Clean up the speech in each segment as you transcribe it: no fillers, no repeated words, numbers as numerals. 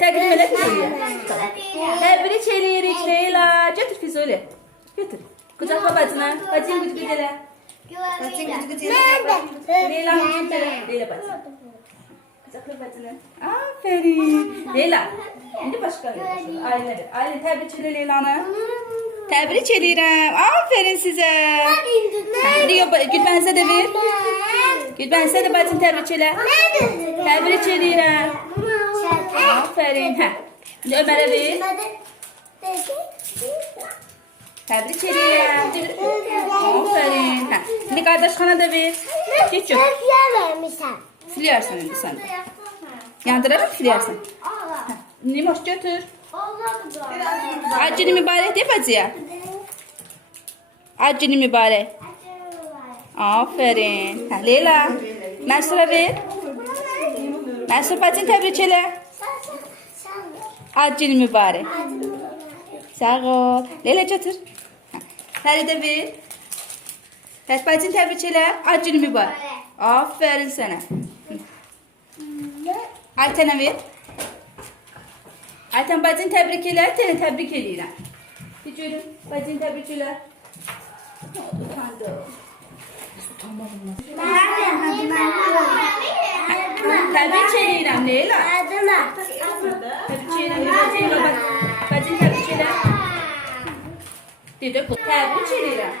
təqdim elə Füzuliyə. Təbrik eləyirik Leyla. Götür Füzuli. Götür. Qucaqla bacını. Bacını güc-güc elə. Leyla'nın güc-güc elə. Leyla bacı. Qucaqla bacını. Aferin. Leyla. İndi başqa ailədir. Ailə təbrik elə Leylanı. Təbrik eləyirəm. Aferin sizə. Gülbənizə də ver. Gülbənizə də bacını təbrik elə. Təbrik eləyirəm. Aferin. Hə. İndi Ömərə ver. Təbrik eləyirəm. Aferin. Hə. İndi qardaşxana da ver. Geç gör. Filiyarsan indi sən də. Yandırarım filiyarsan. Hə. Nimoş götür. Acını mübarək de bacıya. Acını mübarək. Aferin. Hə, Leyla. Mənsura ver. Mənsur bacını təbrik elə. Acını mübarək. Sağ ol. Leyla götür. Fəridə ver. Fərid bacını təbrik elə. Acını mübarək. Aferin sənə. Aytənə ver. Ayten bacını təbrik elə, səni təbrik eləyirəm. Bir görün, bacını təbrik elə. Utandı. Utanmadım. Təbrik eləyirəm, Leyla. Təbrik eləyirəm, bacını təbrik elə. Dedə, təbrik eləyirəm.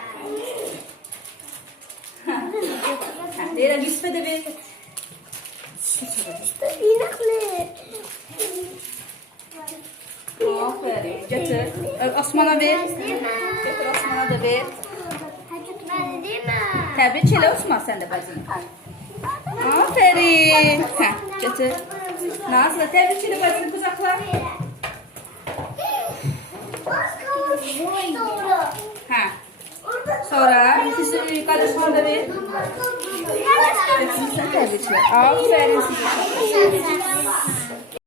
Leyla, Yusuf'a da ver. Aferin. Götür. Osman'a ver. Götür Osman'a da ver. Təbrik elə Osman sən də bacını. Aferin. Hə, götür. Nazlı təbrik elə bacını qucaqla. Hə. Sonra qardaşına da ver. Sən təbrik elə. Aferin sizə.